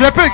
شبك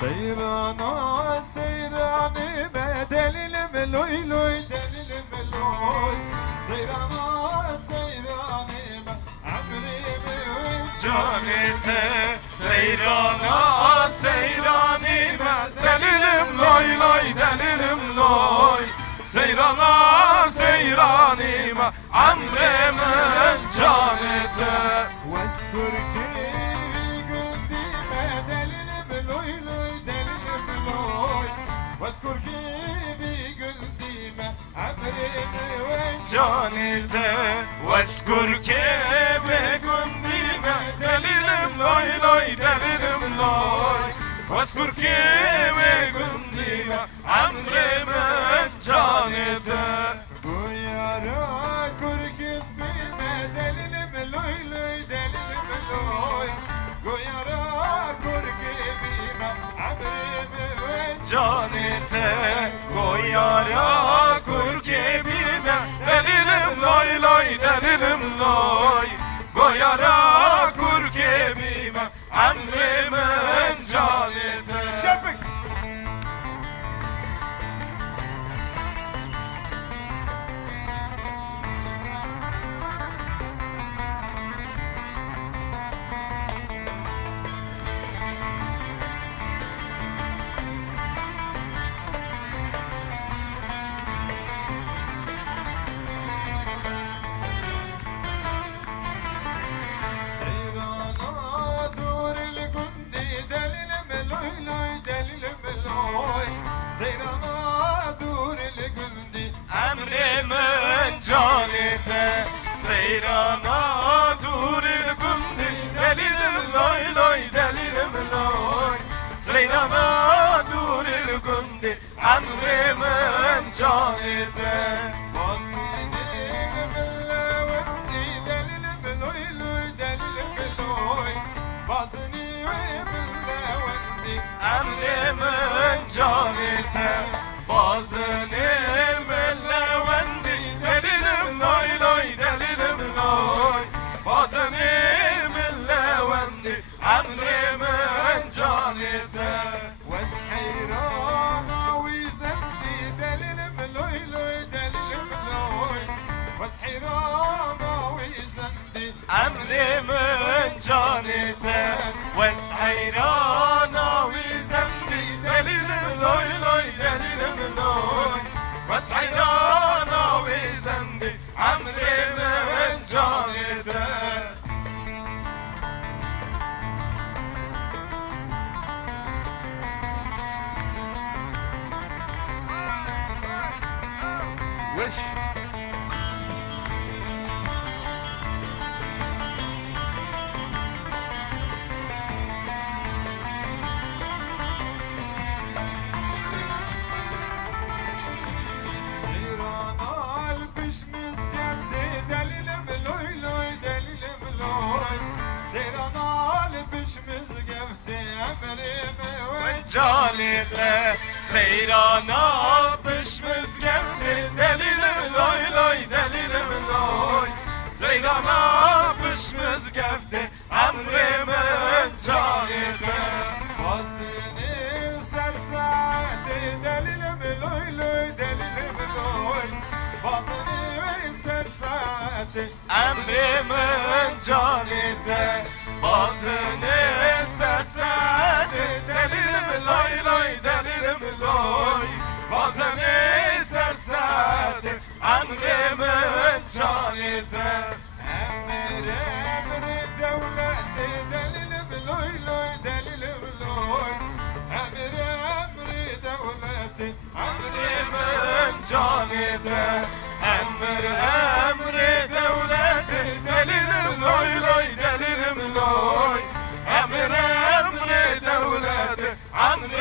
سيرانا سيراني بدليل ملوي لوي دليل ملوي سيرانا سيراني عمري بوي جانته سيرانا سيراني دليل ملوي لوي دليل ملوي سيرانا سيراني عمري من جانته واذكر واذكر كيفي قلبي ما عمري وين جانته واذكر كيفي قلبي ما دليل ملوي لوي دليل ملوي واذكر كيفي قلبي ما عمري من جانته ويا كركز بما دليل ملوي لوي دليل ملوي ويا كركز بما عمري وين جانته گویارا کرکی بیمه دلیلم لای لای دلیلم لای گویارا کرکی بیمه امر من جانته شبك جانته سیرانا دور الگندی دلیلم لای لای دلیلم لای سیرانا دور الگندی امر من جانته امر من جانته بازنی ملوندی دلیلم لای لای دلیلم لای بازنی ملوندی امر من جانته وسحيرانا ويزندي دليل ملوي لوي دليل ملوي وسحيرانا ويزندي امر من جانته وسحيرانا ويزندي دلیلم لای لای دلیلم لای وسحيرانا ويزندي امر من جانته وش سيرانا البش مسكنتي دليل ملوي لوي دليل ملوي سيرانا البش مسكنتي امري وين جانته سیرانا بشمز گفته دلیلم لای لای دلیلم لای سیرانا بشمز گفته امر من جانته بازني سرساتي دليل ملوي لوي دليل ملوي بازني سرساتي امر من جانته بازنه سرساته دلیلم لای لای دلیلم لای بازنه سرساته امر من جانته امر دولتي دليل ملوي لوي دليل ملوي امر دولتي امر من جانته امر دولته دلیلم لای لای دلیلم لای امر دولته امر